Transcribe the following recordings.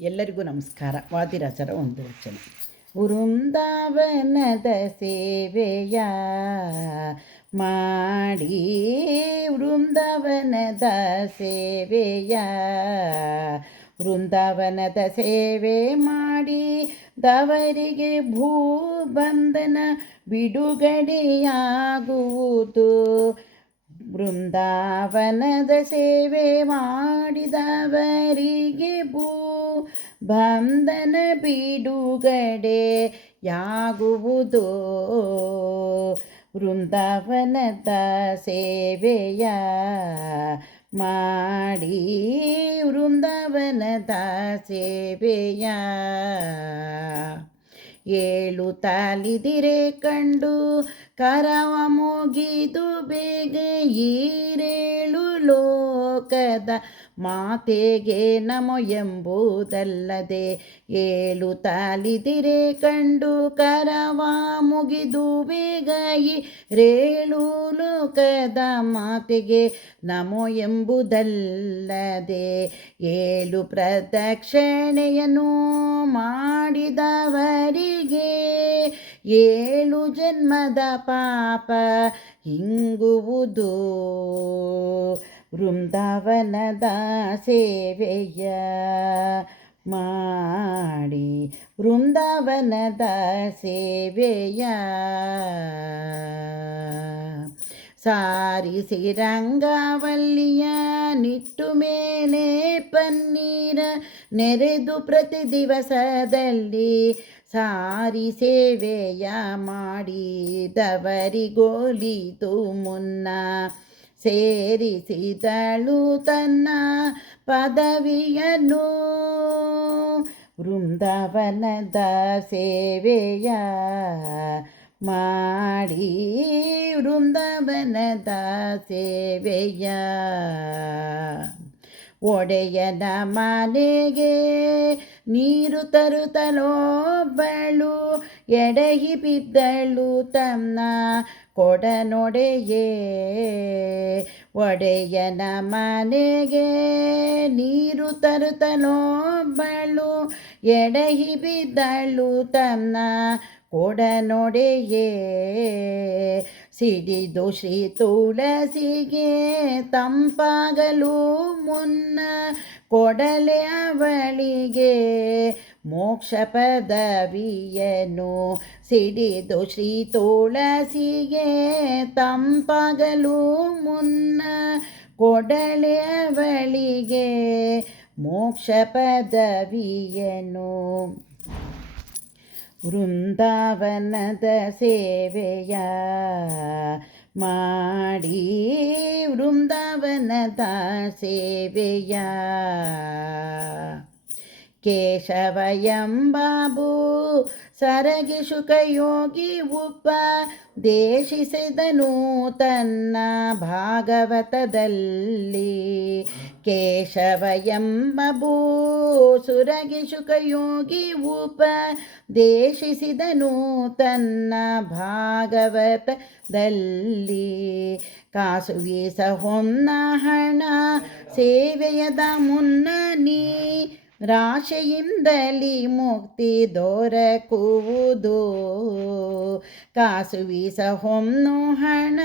ಎಲ್ಲರಿಗೂ ನಮಸ್ಕಾರ. ವಾದಿರಾಜರ ಒಂದು ವಚನ. ವೃಂದಾವನದ ಸೇವೆಯ ಮಾಡಿ, ವೃಂದಾವನದ ಸೇವೆಯ ವೃಂದಾವನದ ಸೇವೆ ಮಾಡಿ ದವರಿಗೆ ಭೂಬಂಧನ ಬಿಡುಗಡೆಯಾಗುವುದು. ಬೃಂದಾವನದ ಸೇವೆ ಮಾಡಿದವರಿಗೆ ಬಂಧನ ಬಿಡುಗಡೆಯಾಗುವುದು. ವೃಂದಾವನದ ಸೇವೆಯ ಮಾಡಿ, ವೃಂದಾವನದ ಸೇವೆಯ ಏಳು ತಾಲಿದಿರೆ ಕಂಡು ಕರವ ಮುಗಿದು ಬೇಗ ಈರೇಳು ಲೋಕದ ಮಾತೆಗೆ ನಮೋ ಎಂಬುದಲ್ಲದೆ. ಏಳು ತಾಲಿದಿರೆ ಕಂಡು ಕರವ ಮುಗಿದು ಬೇಗ ಈರೇಳು ಲೋಕದ ಮಾತೆಗೆ ನಮೋ ಎಂಬುದಲ್ಲದೆ. ಏಳು ಪ್ರದಕ್ಷಿಣೆಯನ್ನು ಮಾಡಿದವರಿಗೆ ಏಳು ಜನ್ಮದ ಪಾಪ ಹಿಂಗುವುದು. ವೃಂದಾವನದ ಸೇವೆಯ ಮಾಡಿ, ವೃಂದಾವನದ ಸೇವೆಯ ಸಾರಿಸಿ ರಂಗವಲ್ಲಿಯ ನಿಟ್ಟು ಮೇಲೆ ಪನ್ನೀರ ನೆರೆದು ಪ್ರತಿ ದಿವಸದಲ್ಲಿ ಸಾರಿ ಸೇವೆಯ ಮಾಡಿದವರಿಗೋಲಿತು ಮುನ್ನ ಸೇರಿಸಿದಳು ತನ್ನ ಪದವಿಯನ್ನು. ವೃಂದಾವನದ ಸೇವೆಯ ಮಾಡಿ, ವೃಂದಾವನದ ಸೇವೆಯ ಒಡೆಯನ ಮನೆಗೆ ನೀರು ತರುತ್ತಲೊಬ್ಬಳು ಎಡಹಿ ಬಿದ್ದಳು ತನ್ನ ಕೊಡನೊಡೆಯೇ. ಒಡೆಯನ ಮನೆಗೆ ನೀರು ತರುತ್ತಲೊಬ್ಬಳು ಎಡಹಿ ಬಿದ್ದಳು ತನ್ನ ಕೊಡನೊಡೆಯೇ. ಸಿಡಿದು ಶ್ರೀ ತುಳಸಿಗೆ ತಂಪಾಗಲು ಮುನ್ನ ಕೊಡಲೆ ಅವಳಿಗೆ ಮೋಕ್ಷ ಪದವಿಯನ್ನು. ಸಿಡಿದು ಶ್ರೀ ತುಳಸಿಗೆ ತಂಪಾಗಲು ಮುನ್ನ ಕೊಡಲೆ ಅವಳಿಗೆ ಮೋಕ್ಷ ಪದವಿಯನ್ನು. ವೃಂದಾವನದ ಸೇವೆಯ ಮಾಡಿ, ವೃಂದಾವನದ ಸೇವೆಯ ಕೇಶವ ಎಂಬಾಬು ಸರಗಿ ಶುಕಯೋಗಿ ಉಪದೇಶಿಸಿದನು ತನ್ನ ಭಾಗವತದಲ್ಲಿ. ಕೇಶವ ಎಂಬಾಬು ಸುರಗಿ ಶುಕಯೋಗಿ ಉಪದೇಶಿಸಿದನು ತನ್ನ ಭಾಗವತದಲ್ಲಿ. ಕಾಸು ವೀಸ ಹೊನ್ನ ಹಣ ಸೇವೆಯದ ಮುನ್ನ ನೀ ರಾಶೆಯಿಂದಲಿ ಮುಕ್ತಿ ದೊರಕುವುದು. ಕಾಸು ವೀಸ ಹೊನ್ನು ಹಣ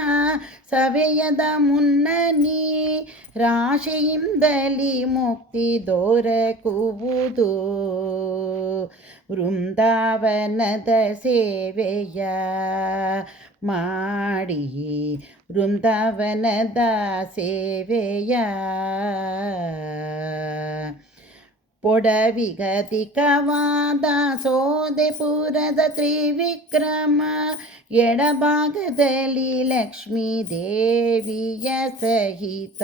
ಸವೆಯದ ಮುನ್ನ ನೀ ರಾಶೆಯಿಂದಲಿ ಮುಕ್ತಿ ದೊರಕುವುದು. ವೃಂದಾವನದ ಸೇವೆಯ ಮಾಡಿ, ವೃಂದಾವನದ ಸೇವೆಯ ಪೊಡವಿಗತಿಕವಾದ ಸೋದೆಪುರದ ತ್ರಿವಿಕ್ರಮ ಎಡಭಾಗದಲ್ಲಿ ಲಕ್ಷ್ಮೀ ದೇವಿಯ ಸಹಿತ.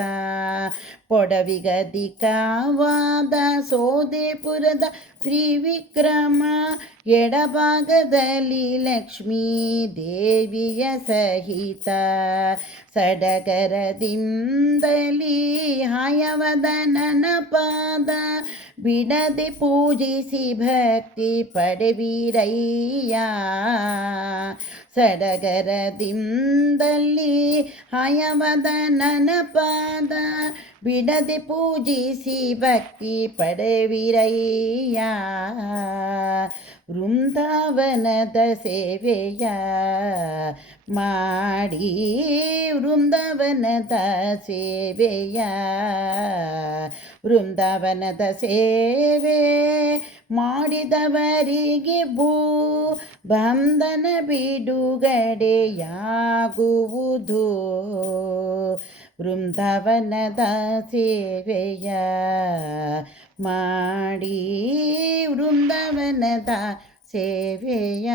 ಪೊಡವಿಗತಿಕವಾದ ಸೋದೆಪುರದ ತ್ರಿವಿಕ್ರಮ ಎಡಭಾಗದಲ್ಲಿ ಲಕ್ಷ್ಮೀ ದೇವಿಯ ಸಹಿತ. ಸಡಗರದಿಂದಲೀ ಹಯವದನನ ಪಾದ ಬಿಡದೆ ಪೂಜಿಸಿ ಭಕ್ತಿ ಪಡೆವಿರಯ್ಯ. ಸಡಗರದಿಂದಲಿ ಹಯವದನನ ಪಾದ ಬಿಡದೆ ಪೂಜಿಸಿ ಭಕ್ತಿ ಪಡೆವಿರಯ್ಯ. ವೃಂದಾವನದ ಸೇವೆಯ ಮಾಡಿ, ವೃಂದಾವನದ ಸೇವೆಯ, ವೃಂದಾವನದ ಸೇವೆ ಮಾಡಿದವರಿಗೆ ಬಂಧನ ಬಿಡುಗಡೆಯಾಗುವುದು. ವೃಂದಾವನದ ಸೇವೆಯ ಮಾಡಿ, ವೃಂದಾವನದ ಸೇವೆಯ.